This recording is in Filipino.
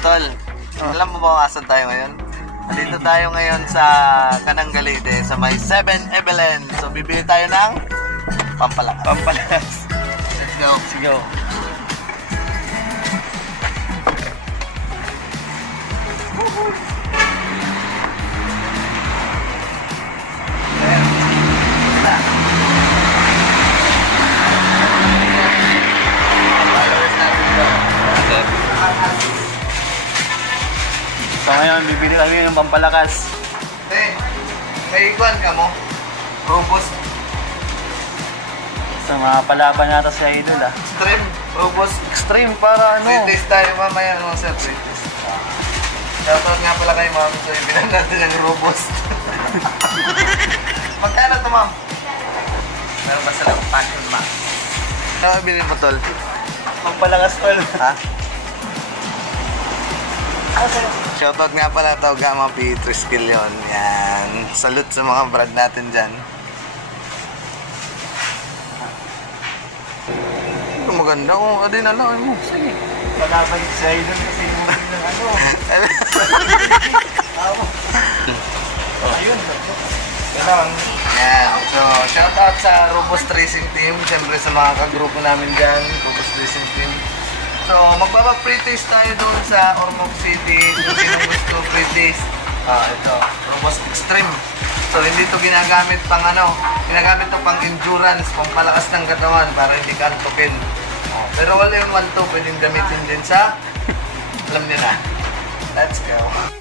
Tol, alam mo ba kung asan tayo ngayon? Dito tayo ngayon sa Canangalite, sa may 7-Eleven. So, bibili tayo ng pampalakas. Pampalakas. Let's go. Let's go. So ngayon, bibili kami ng pampalakas. May iguan ka mo? Robust So mga palaban nata sa idol ah. Extreme. Robust. Extreme para ano. Pre-taste tayo mamaya ng sir. Pre-taste. Shoutout nga pala kayo ma'am. So, ibinan natin ng robust. Magkano ito ma'am? Meron ba silang passion ma'am? Ano bilhin mo tol? Pampalakas tol. Ha? Shoutout nga pala ito, Gamma P3 skill yun. Yan. Salute sa mga brad natin dyan. Ito maganda kung adinalawan mo. Sige. Palaban sa idol kasi yung ng ano. Ayun. Ganun. Yan. So, shoutout sa Robust Racing Team. Siyempre sa mga kagrupo namin dyan. Robust Racing Team. So, magpapag-pre-taste tayo doon sa Ormoc City. Kung sino gusto pre-taste. Ito. Robust Extreme. So, hindi ito ginagamit pang ano. Ginagamit ito pang endurance. Pang palakas ng katawan para hindi ka antukin. Pero wala yung 1-2. Pwedeng gamitin din sa alam niyo na. Let's go.